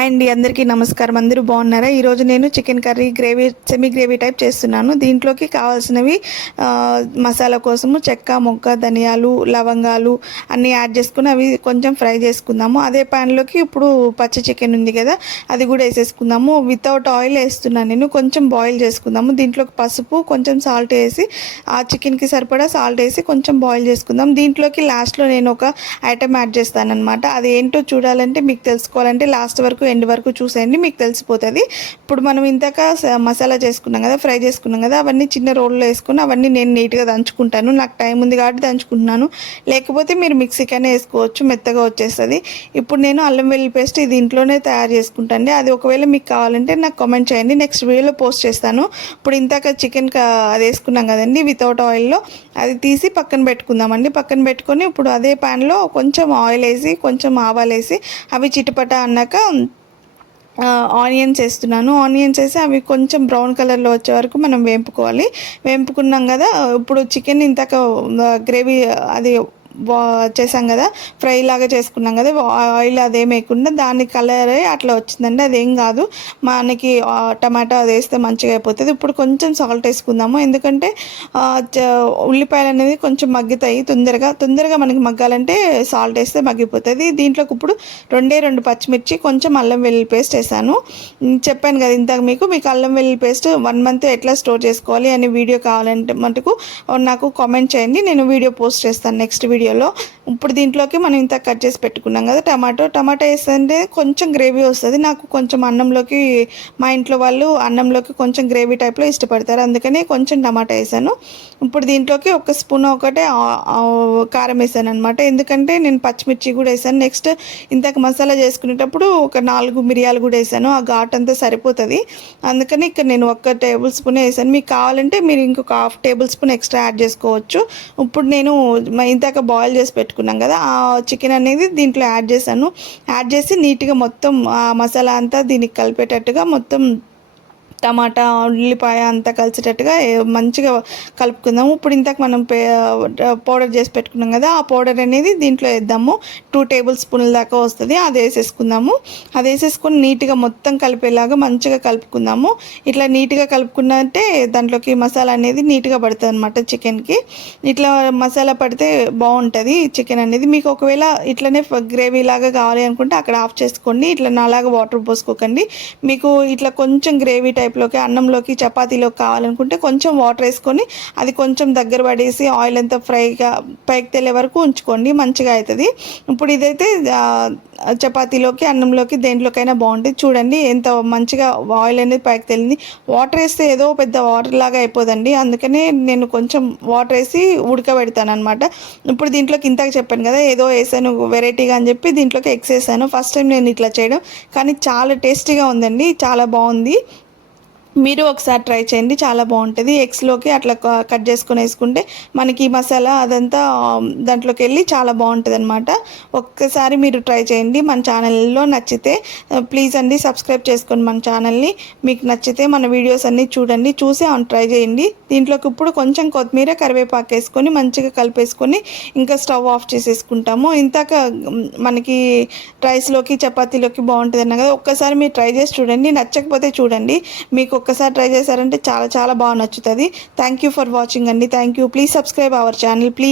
Hi అండి, అందరికీ నమస్కారం. అందరూ బాగున్నారా? ఈరోజు నేను chicken curry gravy semi gravy type చేస్తున్నాను. దీంట్లోకి కావాల్సినవి మసాలా కోసము చెక్క, మొగ్గ, ధనియాలు, లవంగాలు అన్నీ యాడ్ చేసుకుని అవి కొంచెం ఫ్రై చేసుకుందాము. అదే ప్యాన్లోకి ఇప్పుడు పచ్చి చికెన్ ఉంది కదా, అది కూడా వేసేసుకుందాము. వితౌట్ ఆయిల్ వేస్తున్నాను నేను. కొంచెం బాయిల్ చేసుకుందాము. దీంట్లోకి పసుపు, కొంచెం సాల్ట్ వేసి ఆ చికెన్కి సరిపడా సాల్ట్ వేసి కొంచెం బాయిల్ చేసుకుందాం. దీంట్లోకి లాస్ట్లో నేను ఒక ఐటెం యాడ్ చేస్తానన్నమాట. అది ఏంటో చూడాలంటే, మీకు తెలుసుకోవాలంటే లాస్ట్ వరకు ఎండ్ వరకు చూసేయండి, మీకు తెలిసిపోతుంది. ఇప్పుడు మనం ఇంతక మసాలా చేసుకున్నాం కదా, ఫ్రై చేసుకున్నాం కదా, అవన్నీ చిన్న రోల్లో వేసుకుని అవన్నీ నేను నీట్గా దంచుకుంటాను. నాకు టైం ఉంది కాబట్టి దంచుకుంటున్నాను, లేకపోతే మీరు మిక్సీకైనా వేసుకోవచ్చు, మెత్తగా వచ్చేస్తుంది. ఇప్పుడు నేను అల్లం వెల్లుల్లి పేస్ట్ ఇది ఇంట్లోనే తయారు చేసుకుంటాను. అది ఒకవేళ మీకు కావాలంటే నాకు కామెంట్ చేయండి, నెక్స్ట్ వీడియోలో పోస్ట్ చేస్తాను. ఇప్పుడు ఇంతక చికెన్ అది వేసుకున్నాం కదండి వితౌట్ ఆయిల్లో, అది తీసి పక్కన పెట్టుకుందామండి. పక్కన పెట్టుకొని ఇప్పుడు అదే ప్యాన్లో కొంచెం ఆయిల్ వేసి కొంచెం ఆవాలు వేసి అవి చిటపట అన్నాక ఆనియన్స్ వేస్తున్నాను. ఆనియన్స్ వేసి అవి కొంచెం బ్రౌన్ కలర్లో వచ్చే వరకు మనం వేపుకోవాలి. వేపుకున్నాం కదా, ఇప్పుడు చికెన్ ఇంతక గ్రేవీ అది చేసాం కదా, ఫ్రై లాగా చేసుకున్నాం కదా, ఆయిల్ అదేం వేయకుండా దాని కలర్ అట్లా వచ్చిందండి. అదేం కాదు, మనకి టమాటా అది వేస్తే మంచిగా అయిపోతుంది. ఇప్పుడు కొంచెం సాల్ట్ వేసుకుందాము, ఎందుకంటే ఉల్లిపాయలు అనేది కొంచెం మగ్గుతాయి తొందరగా మనకి మగ్గాలంటే సాల్ట్ వేస్తే మగ్గిపోతుంది. దీంట్లోకి ఇప్పుడు 2 పచ్చిమిర్చి, కొంచెం అల్లం వెల్లుల్లి పేస్ట్ వేసాను. చెప్పాను కదా ఇంతకు మీకు అల్లం వెల్లుల్లి పేస్ట్ 1 మంత్ ఎట్లా స్టోర్ చేసుకోవాలి అనే వీడియో కావాలంటే మటుకు నాకు కామెంట్ చేయండి, నేను వీడియో పోస్ట్ చేస్తాను నెక్స్ట్ వీడియోలో. ఇప్పుడు దీంట్లోకి మనం ఇంత కట్ చేసి పెట్టుకున్నాం కదా టమాటా వేస్తుంటే కొంచెం గ్రేవీ వస్తుంది. నాకు కొంచెం అన్నంలోకి, మా ఇంట్లో వాళ్ళు అన్నంలోకి కొంచెం గ్రేవీ టైప్లో ఇష్టపడతారు, అందుకని కొంచెం టమాటా వేసాను. ఇప్పుడు దీంట్లోకి ఒక స్పూన్ ఒకటే కారం వేసాను అనమాట, ఎందుకంటే నేను పచ్చిమిర్చి కూడా వేసాను. నెక్స్ట్ ఇంతకు మసాలా చేసుకునేటప్పుడు ఒక 4 మిరియాలు కూడా వేసాను, ఆ ఘాట్ అంతా సరిపోతుంది, అందుకని ఇక్కడ నేను 1 టేబుల్ స్పూన్ వేసాను. మీకు కావాలంటే మీరు ఇంకొక 1/2 టేబుల్ స్పూన్ ఎక్స్ట్రా యాడ్ చేసుకోవచ్చు. ఇప్పుడు నేను ఇంతక బాయిల్ చేసి పెట్టుకున్నాం కదా, ఆ చికెన్ అనేది దీంట్లో యాడ్ చేశాను. యాడ్ చేసి నీట్గా మొత్తం ఆ మసాలా అంతా దీనికి కలిపేటట్టుగా మొత్తం టమాటా, ఉల్లిపాయ అంతా కలిసేటట్టుగా మంచిగా కలుపుకుందాము. ఇప్పుడు ఇంతకు మనం పౌడర్ చేసి పెట్టుకున్నాం కదా, ఆ పౌడర్ అనేది దీంట్లో వేద్దాము. 2 టేబుల్ స్పూన్ల దాకా వస్తుంది, అది వేసేసుకుందాము. అది వేసేసుకొని నీట్గా మొత్తం కలిపేలాగా మంచిగా కలుపుకుందాము. ఇట్లా నీట్గా కలుపుకున్నట్టే దాంట్లోకి మసాలా అనేది నీట్గా పడుతుంది అనమాట చికెన్కి. ఇట్లా మసాలా పడితే బాగుంటుంది చికెన్ అనేది. మీకు ఒకవేళ ఇట్లనే గ్రేవీ లాగా కావాలి అనుకుంటే అక్కడ ఆఫ్ చేసుకోండి, ఇట్లా నాలాగా వాటర్ పోసుకోకండి. మీకు ఇట్లా కొంచెం గ్రేవీ టైప్లోకి అన్నంలోకి, చపాతీలోకి కావాలనుకుంటే కొంచెం వాటర్ వేసుకొని అది కొంచెం దగ్గర పడేసి ఆయిల్ అంతా ఫ్రైగా పైకి తెల్లే వరకు ఉంచుకోండి, మంచిగా అవుతుంది. ఇప్పుడు ఇదైతే చపాతీలోకి, అన్నంలోకి, దేంట్లోకైనా బాగుంటుంది. చూడండి ఎంత మంచిగా ఆయిల్ అనేది పైకి తెలింది. వాటర్ వేస్తే ఏదో పెద్ద వాటర్ లాగా అయిపోదండి, అందుకనే నేను కొంచెం వాటర్ వేసి ఉడకబెడతాను అనమాట. ఇప్పుడు దీంట్లోకి ఇంతకు చెప్పాను కదా ఏదో వేసాను వెరైటీగా అని చెప్పి దీంట్లోకి ఎగ్స్ వేసాను. ఫస్ట్ టైం నేను ఇట్లా చేయడం, కానీ చాలా టేస్టీగా ఉందండి, చాలా బాగుంది. మీరు ఒకసారి ట్రై చేయండి, చాలా బాగుంటుంది. ఎగ్స్లోకి అట్లా కట్ చేసుకొని వేసుకుంటే మనకి మసాలా అదంతా దాంట్లోకి వెళ్ళి చాలా బాగుంటుంది అనమాట. ఒక్కసారి మీరు ట్రై చేయండి. మన ఛానల్లో నచ్చితే ప్లీజ్ అండి సబ్స్క్రైబ్ చేసుకోండి మన ఛానల్ని. మీకు నచ్చితే మన వీడియోస్ అన్నీ చూడండి, చూసి ట్రై చేయండి. దీంట్లోకి ఇప్పుడు కొంచెం కొత్తిమీర, కరివేపాకు వేసుకొని మంచిగా కలిపేసుకొని ఇంకా స్టవ్ ఆఫ్ చేసేసుకుంటాము. ఇంతాక మనకి రైస్లోకి, చపాతీలోకి బాగుంటుంది అన్న కదా, ఒక్కసారి మీరు ట్రై చేసి చూడండి. నచ్చకపోతే చూడండి, మీకు ఒక్కసారి ట్రై చేశారంటే చాలా చాలా బాగా నచ్చుతుంది. థ్యాంక్ యూ ఫర్ వాచింగ్ అండి. Thank you. Please subscribe our channel please.